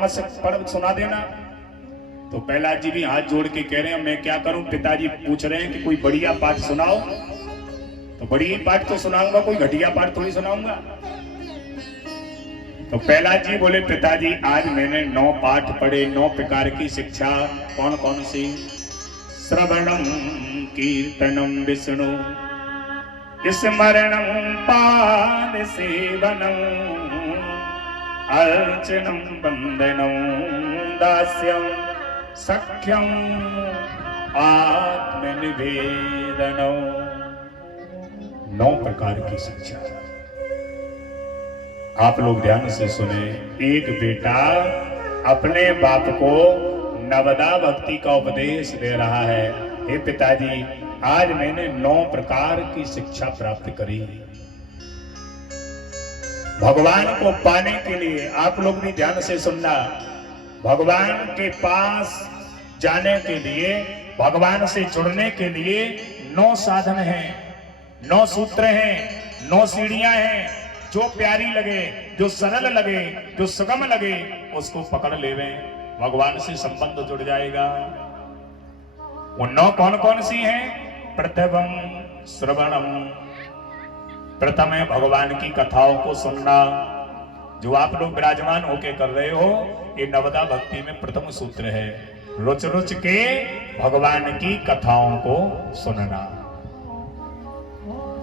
पढ़ सुना देना। तो प्रहलाद जी भी हाथ जोड़ के कह रहे हैं मैं क्या करूं, पिताजी पूछ रहे हैं कि कोई बढ़िया पाठ सुनाओ। तो बढ़िया पाठ तो सुनाऊंगा, कोई घटिया पाठ थोड़ी सुनाऊंगा। तो प्रहलाद जी बोले पिताजी आज मैंने 9 पाठ पढ़े, 9 प्रकार की शिक्षा। कौन कौन सी? श्रवणम कीर्तनम विष्णु स्मरणम पाद सेवनम अर्चनम वंदनम दास्यम सख्यम आत्मनिवेदनम। 9 प्रकार की शिक्षा आप लोग ध्यान से सुने। एक बेटा अपने बाप को नवदा भक्ति का उपदेश दे रहा है। हे पिताजी आज मैंने 9 प्रकार की शिक्षा प्राप्त करी। भगवान को पाने के लिए आप लोग भी ध्यान से सुनना। भगवान के पास जाने के लिए, भगवान से जुड़ने के लिए 9 साधन हैं, 9 सूत्र हैं, 9 सीढ़ियां हैं। जो प्यारी लगे, जो सरल लगे, जो सुगम लगे उसको पकड़ लेवें, भगवान से संबंध जुड़ जाएगा। वो 9 कौन कौन सी हैं? प्रथमम श्रवणम, प्रथम है भगवान की कथाओं को सुनना। जो आप लोग विराजमान होके कर रहे हो, ये नवदा भक्ति में प्रथम सूत्र है। रुच रुच के भगवान की कथाओं को सुनना।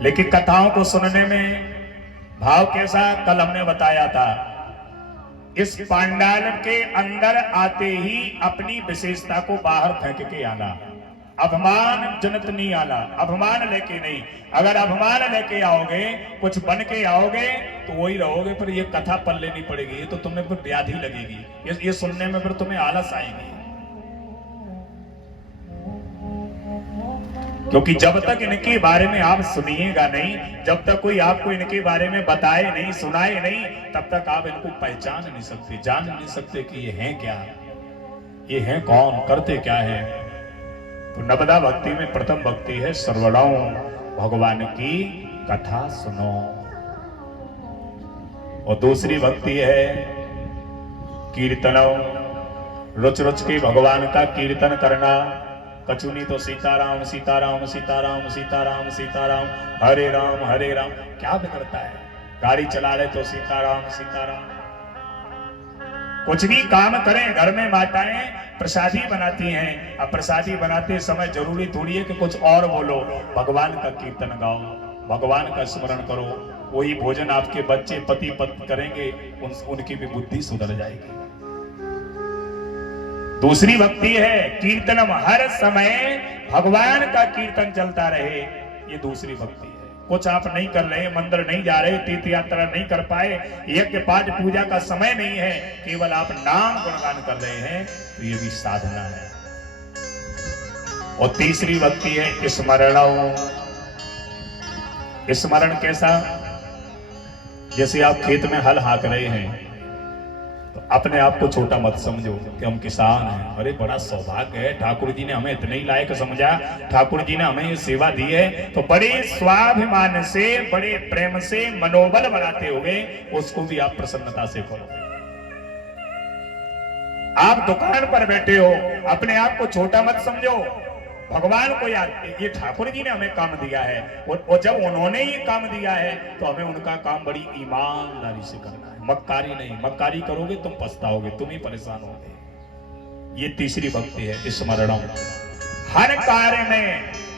लेकिन कथाओं को सुनने में भाव कैसा? कल हमने बताया था। इस पांडाल के अंदर आते ही अपनी विशेषता को बाहर फेंक के आना। अभिमान जनित नहीं आना, अभिमान लेके नहीं। अगर अभिमान लेके आओगे, कुछ बन के आओगे तो वही रहोगे। पर ये कथा पल लेनी पड़ेगी, ये तो तुम्हें फिर व्याधि लगेगी, ये सुनने में फिर तुम्हें आलस आएगी। क्योंकि जब तक इनके बारे में आप सुनिएगा नहीं, जब तक कोई आपको इनके बारे में बताए नहीं, सुनाए नहीं, तब तक आप इनको पहचान नहीं सकते, जान नहीं सकते कि ये हैं क्या, ये हैं कौन, करते क्या है। तो नवदा भक्ति में प्रथम भक्ति है श्रवणम, भगवान की कथा सुनो। और दूसरी भक्ति है कीर्तनम, रुच रुच के भगवान का कीर्तन करना। कचुनी तो सीताराम सीताराम सीताराम सीताराम सीताराम, हरे राम हरे राम। क्या बिगड़ता है? गाड़ी चला रहे तो सीताराम सीताराम। कुछ भी काम करें, घर में माताएं प्रसादी बनाती हैं। अब प्रसादी बनाते समय जरूरी थोड़ी है कि कुछ और बोलो। भगवान का कीर्तन गाओ, भगवान का स्मरण करो। वही भोजन आपके बच्चे पति पत्नी करेंगे, उनकी भी बुद्धि सुधर जाएगी। दूसरी भक्ति है कीर्तनम, हर समय भगवान का कीर्तन चलता रहे। ये दूसरी भक्ति है। कुछ आप नहीं कर रहे, मंदिर नहीं जा रहे, तीर्थ यात्रा नहीं कर पाए, यज्ञ पाठ पूजा का समय नहीं है, केवल आप नाम गुणगान कर रहे हैं, तो ये भी साधना है। और तीसरी भक्ति है स्मरण। स्मरण कैसा? जैसे आप खेत में हल हाँक रहे हैं, तो अपने आप को छोटा मत समझो कि हम किसान हैं। अरे बड़ा सौभाग्य है, ठाकुर जी ने हमें इतने ही लायक समझा, ठाकुर जी ने हमें ये सेवा दी है। तो बड़े स्वाभिमान से, बड़े प्रेम से, मनोबल बढ़ाते हुए उसको भी आप प्रसन्नता से करो। आप दुकान पर बैठे हो, अपने आप को छोटा मत समझो, भगवान को याद, ये ठाकुर जी ने हमें काम दिया है। और जब उन्होंने ये काम दिया है तो हमें उनका काम बड़ी ईमानदारी से करना है, मक्कारी नहीं। मक्कारी करोगे तुम पछताओगे, तुम ही परेशान होगे। ये तीसरी भक्ति है स्मरणम। हर कार्य में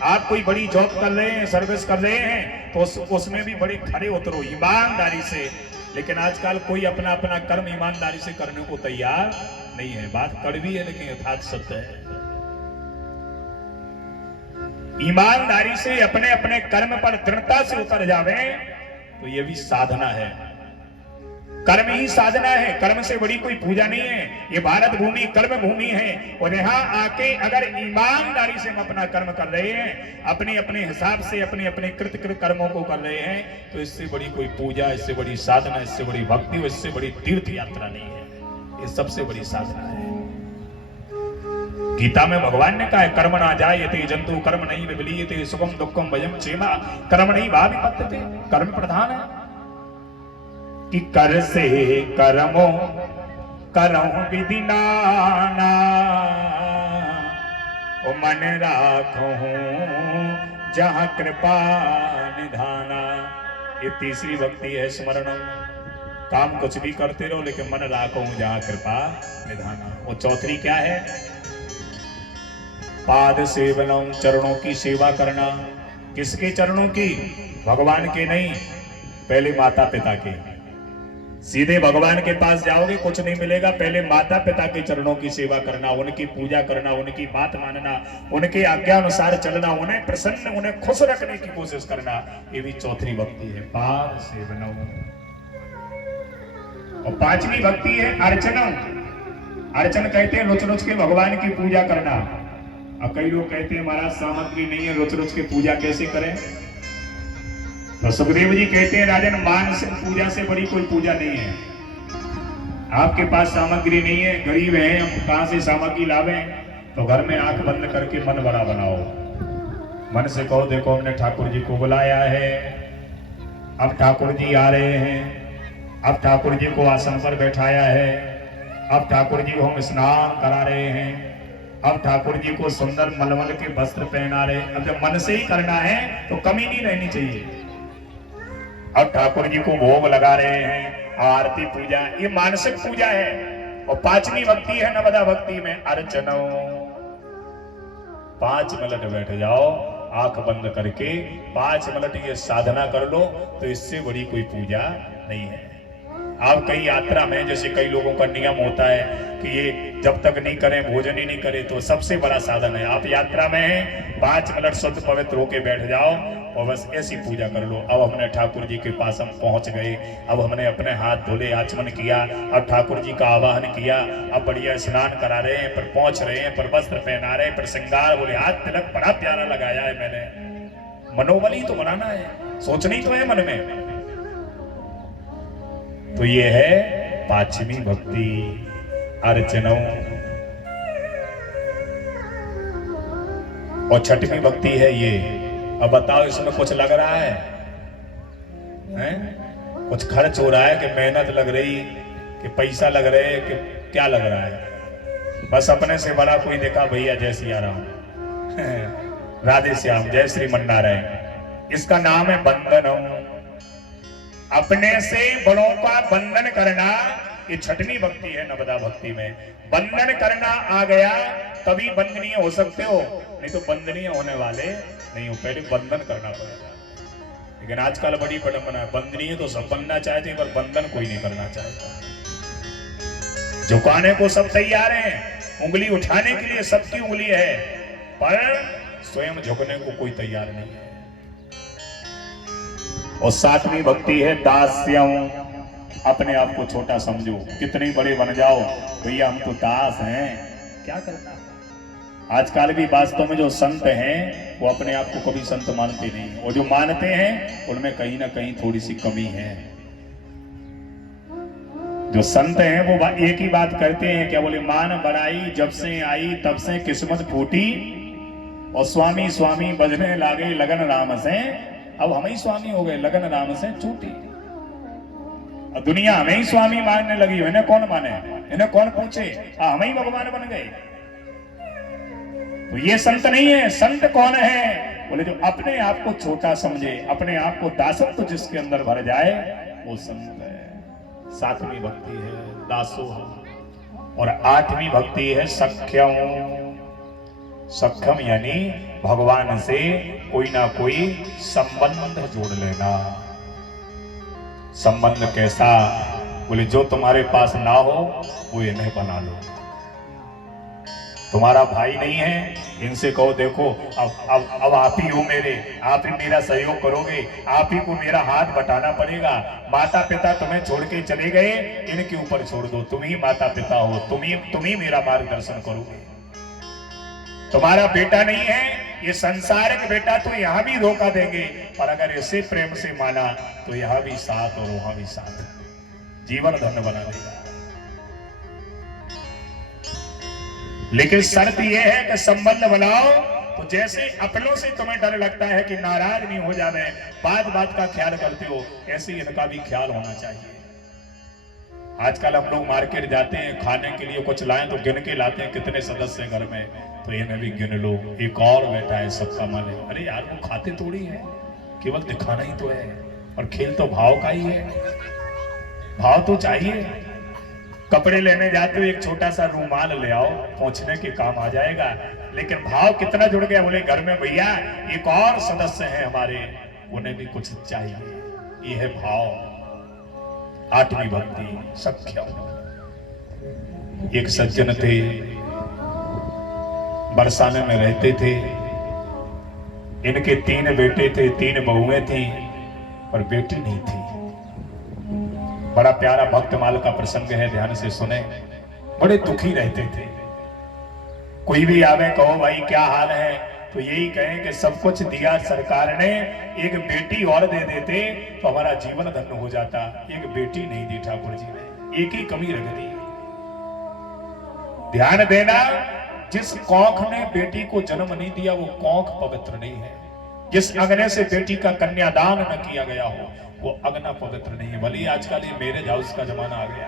आप कोई बड़ी जॉब कर रहे हैं, सर्विस कर रहे हैं, तो उसमें भी बड़े खड़े उतरो ईमानदारी से। लेकिन आजकल कोई अपना अपना कर्म ईमानदारी से करने को तैयार नहीं है। बात कड़वी है लेकिन यथार्थ सत्य है। ईमानदारी से अपने अपने कर्म पर दृढ़ता से उतर जावे तो ये भी साधना है। कर्म ही साधना है, कर्म से बड़ी कोई पूजा नहीं है। ये भारत भूमि कर्म भूमि है, और यहाँ आके अगर ईमानदारी से हम अपना कर्म कर रहे हैं, अपने अपने हिसाब से अपने अपने कृत कर्मों को कर रहे हैं, तो इससे बड़ी कोई पूजा, इससे बड़ी साधना, इससे बड़ी भक्ति, इससे बड़ी तीर्थ यात्रा नहीं है। ये सबसे बड़ी साधना है। गीता में भगवान ने कहा है कर्म ना जायते जंतु कर्म नहीं विबलीयते सुखम दुखम भयम क्षेमा कर्म नहीं भाव विपत्ति। कर्म प्रधान है कि कर से कर्मो करहूं विधि नाना, ओ मन राखूं जहां कृपा निधाना। ये तीसरी भक्ति है स्मरणम। काम कुछ भी करते रहो लेकिन मन राखूं जहां कृपा निधाना। वो चौथी क्या है? पाद सेवनम, चरणों की सेवा करना। किसके चरणों की? भगवान के नहीं, पहले माता पिता के। सीधे भगवान के पास जाओगे कुछ नहीं मिलेगा, पहले माता पिता के चरणों की सेवा करना, उनकी पूजा करना, उनकी बात मानना, उनके आज्ञा अनुसार चलना, उन्हें प्रसन्न, उन्हें खुश रखने की कोशिश करना। ये भी चौथी भक्ति है, पाद सेवनम। और पांचवी भक्ति है अर्चनम। अर्चन कहते हैं रुच रुच के भगवान की पूजा करना। अब कई लोग कहते हैं महाराज सामग्री नहीं है, रुच रुच के पूजा कैसे करें? तो सुखदेव जी कहते हैं राजन, मानसिक पूजा से बड़ी कोई पूजा नहीं है। आपके पास सामग्री नहीं है, गरीब हैं, हम कहां से सामग्री लावें? तो घर में आंख बंद करके मन बड़ा बनाओ। मन से कहो देखो हमने ठाकुर जी को बुलाया है, अब ठाकुर जी आ रहे हैं, अब ठाकुर जी को आसन पर बैठाया है, अब ठाकुर जी को हम स्नान करा रहे हैं, अब ठाकुर जी को सुंदर मलमल के वस्त्र पहना रहे। अब जब मन से ही करना है तो कमी नहीं रहनी चाहिए। अब ठाकुर जी को भोग लगा रहे हैं, आरती पूजा, ये मानसिक पूजा है। और पांचवी भक्ति है नवदा भक्ति में अर्चनो। 5 मिनट बैठ जाओ आंख बंद करके, 5 मिनट ये साधना कर लो, तो इससे बड़ी कोई पूजा नहीं है। आप कई यात्रा में, जैसे कई लोगों का नियम होता है कि ये जब तक नहीं करें, भोजन ही नहीं करें, तो सबसे बड़ा साधन है। आप यात्रा में हैं, 5 मिनट शुद्ध पवित्र होके बैठ जाओ और बस ऐसी पूजा कर लो। अब हमने ठाकुर जी के पास हम पहुंच गए, अब हमने अपने हाथ धोले, आचमन किया, अब ठाकुर जी का आवाहन किया, अब बढ़िया स्नान करा रहे हैं, पर पहुंच रहे हैं, पर वस्त्र पहना रहे हैं, पर श्रृंगार, बोले हाथ तिलक बड़ा प्यारा लगाया है मैंने। मनोबल ही तो बनाना है, सोचनी तो है मन में। तो ये है पांचवी भक्ति अर्चनों। और छठवीं भक्ति है ये। अब बताओ इसमें कुछ लग रहा है? कुछ खर्च हो रहा है कि मेहनत लग रही कि पैसा लग रहे कि क्या लग रहा है? बस अपने से बड़ा कोई देखा भैया जय सिया राम, राधे श्याम, जय श्रीमन नारायण। इसका नाम है बंधन। अपने से बड़ों का बंधन करना, ये छठवीं भक्ति है नवदा भक्ति में। बंधन करना आ गया तभी बंधनीय हो सकते हो, नहीं तो बंधनीय होने वाले नहीं हो। पहले बंधन करना पड़ेगा। लेकिन आजकल बड़ी विडंबना है, बंधनीय तो सब बनना चाहते पर बंधन कोई नहीं करना चाहता। झुकाने को सब तैयार हैं, उंगली उठाने के लिए सबकी उंगली है, पर स्वयं झुकने को कोई तैयार नहीं है। और 7वीं भक्ति है दास्यम। अपने आप को छोटा समझो, कितने बड़े बन जाओ, भैया हम तो दास हैं, क्या करना। आजकल भी वास्तव में जो संत हैं वो अपने आप को कभी संत मानते नहीं, और जो मानते हैं उनमें कहीं ना कहीं थोड़ी सी कमी है। जो संत हैं वो एक ही बात करते हैं, क्या बोले, मान बढ़ाई जब से आई तब से किस्मत फूटी, और स्वामी स्वामी बजने लागे लगन राम से। अब हम ही स्वामी हो गए, लगन राम से छूटी। अब दुनिया हमें ही स्वामी मानने लगी, इन्हें कौन माने, इन्हें कौन पूछे, हम ही भगवान बन गए। तो ये संत नहीं है। संत कौन है? बोले जो अपने आप को छोटा समझे, अपने आप को दासत्व जिसके अंदर भर जाए, वो संत है। 7वीं भक्ति है दासोह। और 8वीं भक्ति है सख्यम। सख्यम यानी भगवान से कोई ना कोई संबंध जोड़ लेना। संबंध कैसा? बोले जो तुम्हारे पास ना हो वो इन्हें बना लो। तुम्हारा भाई नहीं है, इनसे कहो देखो अब आप ही हो मेरे, आप ही मेरा सहयोग करोगे, आप ही को मेरा हाथ बटाना पड़ेगा। माता पिता तुम्हें छोड़ के चले गए, इनके ऊपर छोड़ दो, तुम ही माता पिता हो, तुम ही मेरा मार्गदर्शन करोगे। तुम्हारा बेटा नहीं है, ये संसारिक बेटा तो यहां भी धोखा देंगे, पर अगर इसे प्रेम से माना तो यहां भी साथ और वहां भी साथ, जीवन धन्य बना देगा। लेकिन शर्त यह है कि संबंध बनाओ तो जैसे अपनों से तुम्हें डर लगता है कि नाराज नहीं हो जावे, बात बात का ख्याल करते हो, ऐसे इनका भी ख्याल होना चाहिए। आजकल हम लोग मार्केट जाते हैं खाने के लिए कुछ लाएं तो गिन के लाते हैं कितने सदस्य हैं घर में, तो इन्हें भी गिन लो, एक और बैठा है सबका मन है। अरे यार वो खाते थोड़ी है, केवल दिखाना ही तो है, और खेल तो भाव का ही है, भाव तो चाहिए। कपड़े लेने जाते हो एक छोटा सा रूमाल ले आओ, पहुंचने के काम आ जाएगा, लेकिन भाव कितना जुड़ गया। बोले घर में भैया एक और सदस्य है हमारे, उन्हें भी कुछ चाहिए, ये है भाव। आठवीं भक्ति सख्य। एक सज्जन थे, बरसाने में रहते थे, इनके 3 बेटे थे, 3 बहुएं थी, पर बेटी नहीं थी। बड़ा प्यारा भक्तमाल का प्रसंग है, ध्यान से सुने। बड़े दुखी रहते थे, कोई भी आवे कहो भाई क्या हाल है, तो यही कहें कि सब कुछ दिया सरकार ने, एक बेटी और दे देते तो हमारा जीवन धन्य हो जाता। एक बेटी नहीं दी ठाकुर जी ने, एक ही कमी रख दी। ध्यान देना, जिस कौख ने बेटी को जन्म नहीं दिया वो कौख पवित्र नहीं है। जिस अग्नि से बेटी का कन्यादान न किया गया हो वो अग्ना पवित्र नहीं है। भले आजकल ये मैरिज हाउस का जमाना आ गया,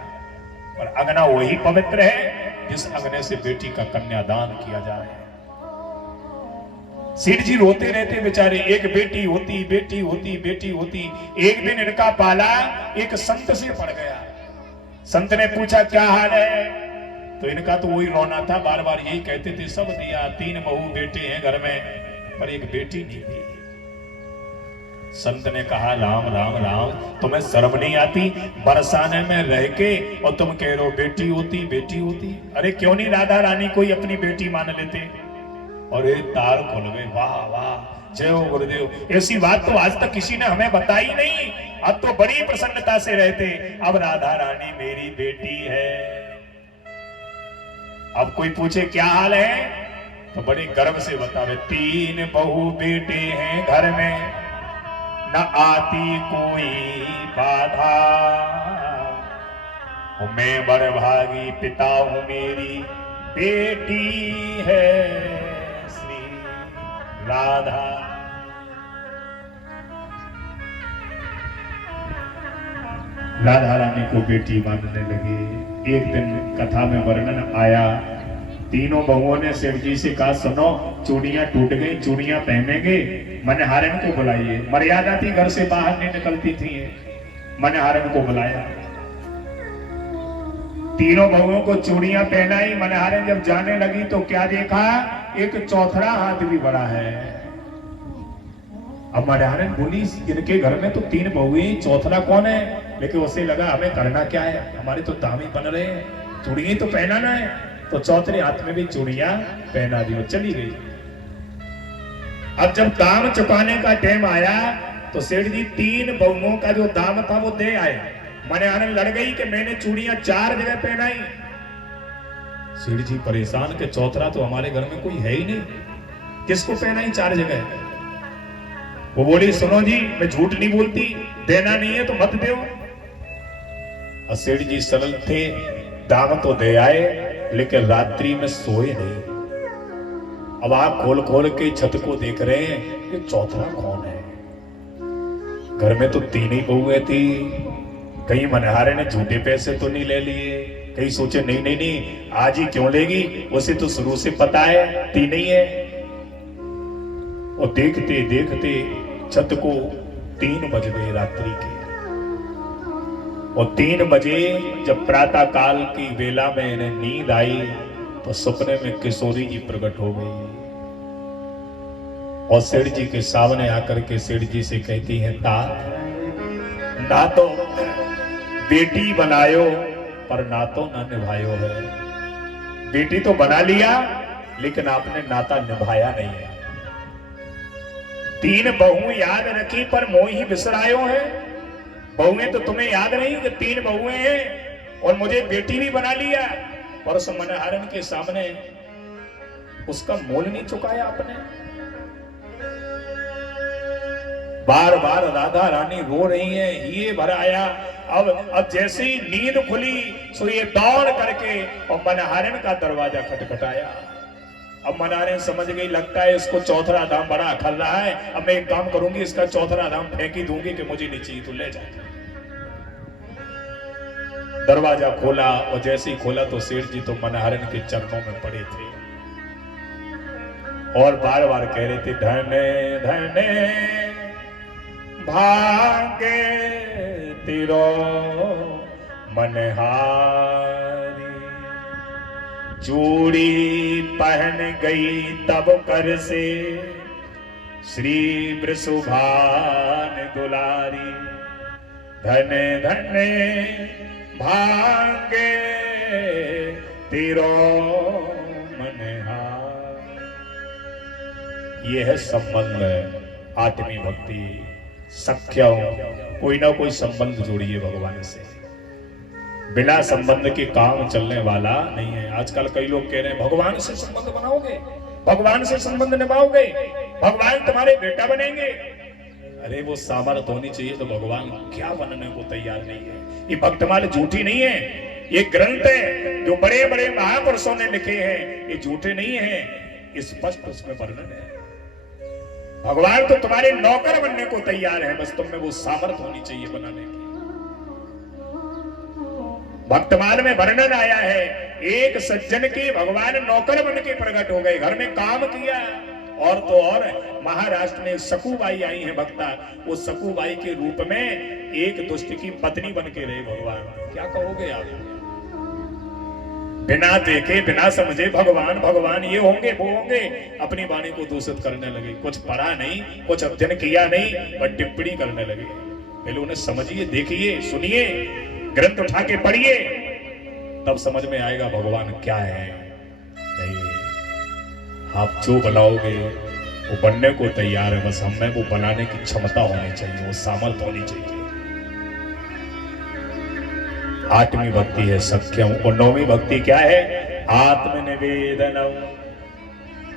पर अग्ना वही पवित्र है जिस अग्नि से बेटी का कन्यादान किया जाए। सेठ जी रोते रहते बेचारे, एक बेटी होती बेटी होती बेटी होती। एक दिन इनका पाला एक संत से पड़ गया। संत ने पूछा क्या हाल है, तो इनका तो वही रोना था, बार बार यही कहते थे सब दिया, 3 बहू बेटे हैं घर में, पर एक बेटी नहीं दी। संत ने कहा राम राम राम, तुम्हें शर्म नहीं आती बरसाने में रह के और तुम कह रहे हो बेटी होती बेटी होती। अरे क्यों नहीं राधा रानी कोई अपनी बेटी मान लेते। और ये तार खुल गए, वाह वाह जय हो गुरुदेव। ऐसी बात तो आज तक किसी ने हमें बताई नहीं, अब तो बड़ी प्रसन्नता से रहते। अब राधा रानी मेरी बेटी है। अब कोई पूछे क्या हाल है, तो बड़े गर्व से बतावे 3 बहू बेटे हैं घर में, न आती कोई बाधा। मैं बड़ भागी पिता हूं, मेरी बेटी है श्री राधा। राधा रानी को बेटी मानने लगे। एक दिन कथा में वर्णन आया, तीनों बहुओं ने सेठ जी से कहा सुनो चूड़ियां टूट गई, चूड़ियां पहनेंगे, मनहारन को बुलाइए। मर्यादा थी, घर से बाहर नहीं निकलती थी, मनहारन को बुलाया। तीनों बहुओं को चूड़ियां पहनाई। मनहारन जब जाने लगी तो क्या देखा, एक चौथरा हाथ भी बड़ा है। अब मनहारन बोली इनके घर में तो 3 बहुएं, चौथरा कौन है। लेकिन उसे लगा हमें करना क्या है, हमारे तो दाम ही बन रहे हैं, चूड़ियां तो पहनाना है। तो चौथे हाथ में भी चूड़ियां पहना दी और चली गई। अब जब दाम चुकाने का टाइम आया तो सेठ जी 3 बहुओं का जो दाम था वो दे आए। मनहारन लड़ गई कि मैंने चूड़ियां 4 जगह पहनाई। सेठ जी परेशान कि चौथरा तो हमारे घर में कोई है ही नहीं, किसको पहनाई 4 जगह। वो बोली सुनो जी मैं झूठ नहीं बोलती, देना नहीं है तो मत दो। और सेठ जी सरल थे, दाम तो दे आए लेकिन रात्रि में सोए नहीं। अब आप खोल खोल के छत को देख रहे हैं कि चौथा कौन है। घर में तो 3 ही बहुएं थी, कहीं मनहारे ने झूठे पैसे तो नहीं ले लिए, कहीं सोचे नहीं नहीं नहीं आज ही क्यों लेगी, उसे तो शुरू से पता है 3 ही है। और देखते देखते छत को 3 बज गए रात्रि के। और 3 बजे जब प्रातः काल की वेला में इन्हें नींद आई तो सपने में किशोरी जी प्रकट हो गई और सेठ जी के सामने आकर के सेठ जी से कहती हैं तात ना तो बेटी बनायो पर ना तो ना निभायो है। बेटी तो बना लिया लेकिन आपने नाता निभाया नहीं है। 3 बहू याद रखी पर मोह ही बिसरायो है। बहुएं तो तुम्हें याद नहीं कि 3 बहुएं हैं और मुझे बेटी भी बना लिया, और उस मनहारन के सामने उसका मोल नहीं चुकाया आपने। बार बार राधा रानी रो रही है, ये भर आया। अब जैसे ही नींद खुली सो ये दौड़ करके और मनहारन का दरवाजा खटखटाया। अब मनहारन समझ गई लगता है इसको चौथरा दाम बड़ा अखल रहा है, अब मैं एक काम करूंगी इसका चौथरा दाम फेंक ही दूंगी कि मुझे नहीं चाहिए तो ले जा। दरवाजा खोला और जैसे ही खोला तो सेठ जी तो मनहरन के चरणों में पड़े थे और बार बार कह रहे थे, धने धने भागे तिरो मनहारी, चूड़ी पहन गई तब कर से श्री वृषभान दुलारी, धने धने भागे तिरो मनहारी। यह है संबंध, आत्मी भक्ति, सख्य, कोई ना कोई संबंध जोड़िए भगवान से। बिना संबंध के काम चलने वाला नहीं है। आजकल कई लोग कह रहे हैं भगवान से संबंध बनाओगे, भगवान से संबंध निभाओगे, भगवान तुम्हारे बेटा बनेंगे। अरे वो सामर्थ्य होनी चाहिए तो भगवान क्या बनने को तैयार नहीं है। ये भक्तमाल झूठी नहीं है, ये ग्रंथ है जो बड़े बड़े महापुरुषों ने लिखे हैं, ये झूठे नहीं है, स्पष्ट उसमें वर्णन है। भगवान तो तुम्हारे नौकर बनने को तैयार है, बस तुम में वो सामर्थ्य होनी चाहिए बनाने की। भक्तमाल में वर्णन आया है, एक सज्जन के भगवान नौकर बन के प्रकट हो गए, घर में काम किया। और तो और महाराष्ट्र में सकूबाई आई है भक्ता, वो सकूबाई के रूप में एक दुष्ट की पत्नी बन के रहे भगवान। क्या कहोगे आप? बिना देखे बिना समझे भगवान भगवान ये होंगे वो होंगे, अपनी वाणी को दूषित करने लगे। कुछ पढ़ा नहीं, कुछ अध्ययन किया नहीं, पर टिप्पणी करने लगे। पहले उन्हें समझिए, देखिए, सुनिए, ग्रंथ उठा के पढ़िए, तब समझ में आएगा भगवान क्या है। नहीं, आप जो बनाओगे वो बनने को तैयार है, बस हमें वो बनाने की क्षमता होनी चाहिए, वो सामर्थ्य होनी चाहिए। आठवीं भक्ति है सख्यम और नौवीं भक्ति क्या है? आत्मनिवेदनम।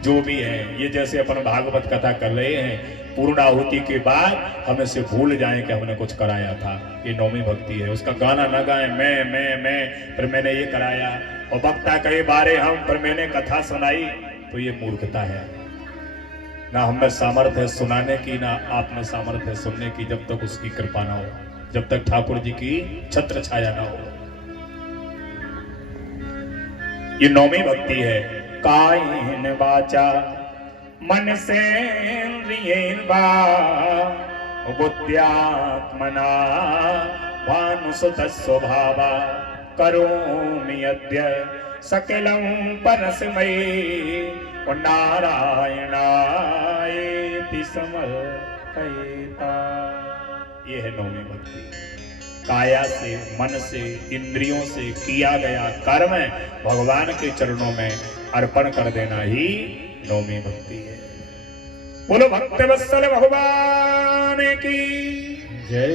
जो भी है, ये जैसे अपन भागवत कथा कर रहे हैं, पूर्णाहुति के बाद हम इसे भूल जाएं कि हमने कुछ कराया था, ये नौवीं भक्ति है। उसका गाना ना गाएं, मैं पर मैंने ये कराया, और वक्ता कहे बारे हम पर मैंने कथा सुनाई, तो ये मूर्खता है। ना हमें सामर्थ्य है सुनाने की, ना आप में सामर्थ्य है सुनने की, जब तक उसकी कृपा ना हो, जब तक ठाकुर जी की छत्र छाया ना हो। ये नौवीं भक्ति है। कायेन वाचा मन से बुद्ध्यात्मना भानुसुत स्वभावा करोमि अद्य सकलं परस्मैः नारायणायेति समर्पयेता। ये है नौवीं भक्ति। काया से, मन से, इंद्रियों से किया गया कर्म भगवान के चरणों में अर्पण कर देना ही नौवीं भक्ति है। बोलो भक्त वत्सल भगवान की जय।